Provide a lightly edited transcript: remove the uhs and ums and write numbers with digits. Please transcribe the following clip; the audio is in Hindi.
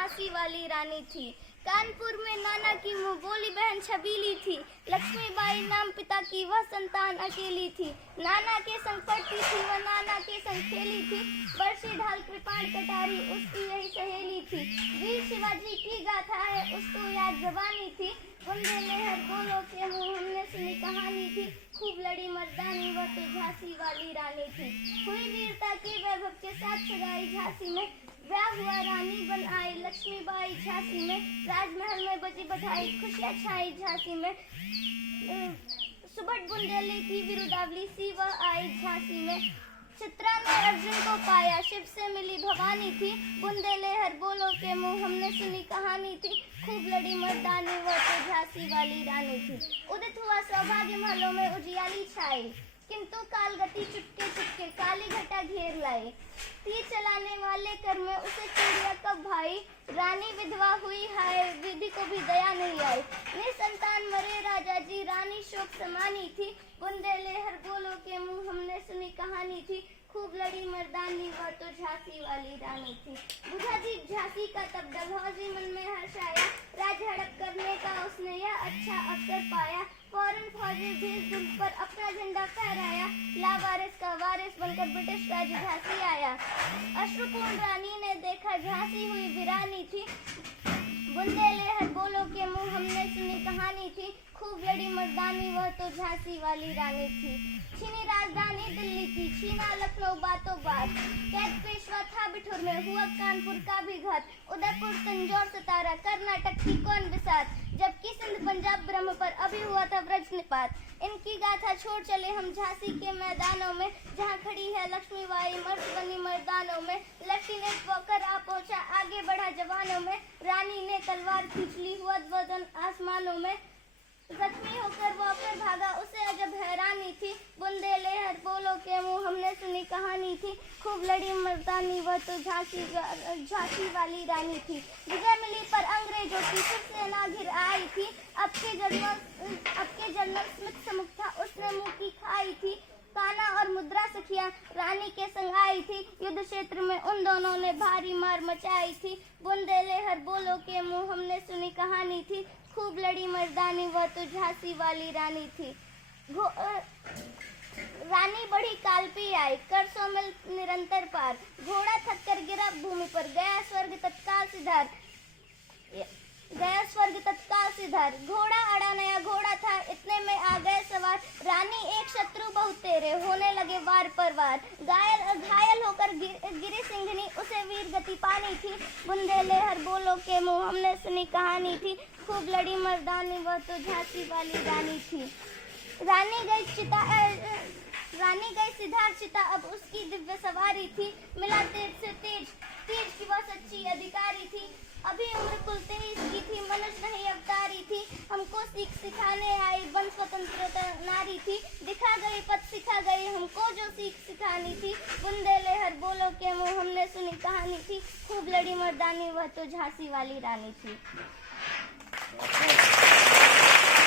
झांसी वाली रानी थी। कानपुर में नाना की मुँह बोली बहन छबीली थी। लक्ष्मीबाई नाम पिता की वह संतान अकेली थी। नाना के संग पढ़ती थी वह नाना के संग खेली थी। बरसी ढाल कृपाण कटारी उसकी यही सहेली थी। वीर शिवाजी की गाथा है उसको याद जबानी थी। बुंदेलहर बोलो के मुँह हमने सुनी कहानी थी। खूब लड़ी मर्दानी वह तो झांसी वाली रानी थी। हुई वीरता के वैभव के साथ सगाई झांसी में। ब्याह हुआ रानी बन आई लक्ष्मीबाई झांसी में। राजमहल में बजी बधाई खुशियाँ छाई झांसी में। सुबह बुंदेली की बिरुदावली सी वह आई झांसी में। चित्रा ने अर्जुन को पाया शिव से मिली भवानी थी। बुंदेलहर बोलो के मुँह हमने सुनी कहानी थी। खूब लड़ी मर्दानी वह तो झांसी वाली रानी थी। उदित हुआ सौभाग्य महलों में उजियाली छाई। किंतु काल गति चुपके चुपके काली घटा घेर लाए। तीर चलाने वाले कर में उसे चिड़िया कब भाई। रानी विधवा हुई हाय विधि को भी दया नहीं आई। निसंतान मरे राजा जी रानी शोक समानी थी। बुंदेलहर बोलो के मुँह हमने सुनी कहानी थी। खूब लड़ी मर्दानी वह तो झांसी वाली रानी थी। बुझा जी झांसी का तब डलहौजी मन में हर्ष आया। राज हड़प करने का उसने यह अच्छा अवसर पाया। फौरन फौजी भेज दुर्ग पर अपना झंडा फहराया। लावारिस का वारिस बनकर ब्रिटिश राज झांसी आया। अश्रुपूर्ण रानी ने देखा झांसी हुई वीरानी थी। बुंदेलहर बोलो के मुँह हमने सुनी कहानी थी। खूब लड़ी मर्दानी वह तो झांसी वाली रानी थी। छीनी राजधानी दिल्ली की छीना लखनऊ बातों बात। कैद पेशवा था बिठूर में हुआ कानपुर का भी घात। उदयपुर तंजौर सतारा कर्नाटक की कौन बिसात। जबकि सिंध पंजाब ब्रह्म पर अभी हुआ था ब्रज निपात। इनकी गाथा छोड़ चले हम झांसी के मैदानों में। जहाँ खड़ी है लक्ष्मीबाई मर्द बनी मर्दानों में। लेफ्टिनेंट वॉकर आ पहुंचा आगे बढ़ा जवानों में। रानी ने तलवार खींच ली हुआ वदन आसमानों में। जख्मी होकर वॉकर भागा उसे अजब हैरानी थी। बुंदेलहर बोलो के मुँह हमने सुनी कहानी थी। खूब लड़ी मर्दानी वह तो झांसी वाली रानी थी। विजय मिली पर अंग्रेजों की फिर सेना घिर आई थी। अब के जनरल स्मिथ सम्मुख था उसने मुँह की खाई थी। काना और मुद्रा सखिया रानी के संग आई थी। युद्ध क्षेत्र में उन दोनों ने भारी मार मचाई थी। बुंदेलहर बोलो के मुँह हमने सुनी कहानी थी। खूब लड़ी मर्दानी वह तो झांसी वाली रानी थी। रानी बढ़ी कालपी आई कर सौ मील निरंतर पार। घोड़ा थक कर गिरा भूमि पर गया स्वर्ग तत्काल सिधार। घोड़ा अड़ा नया घोड़ा था इतने में आ गए सवार। रानी एक शत्रु बहुत तेरे होने लगे वार पर वार। घायल होकर गिरी सिंघनी उसे वीर गति पानी थी। बुंदेलहर बोलो के मुँह हमने सुनी कहानी थी। खूब लड़ी मर्दानी वह तो झांसी वाली रानी थी। रानी गई सिधार चिता अब उसकी दिव्य सवारी थी। मिला तेज से तेज की वह सच्ची अधिकारी थी। अभी उम्र कुल 23 की थी मनुष्य नहीं अवतारी थी। हमको सीख सिखाने आई बन स्वतंत्रता नारी थी। दिखा गई पथ सिखा गई हमको जो सीख सिखानी थी। बुंदेलहर बोलो के मुँह हमने सुनी कहानी थी। खूब लड़ी मर्दानी वह तो झांसी वाली रानी थी।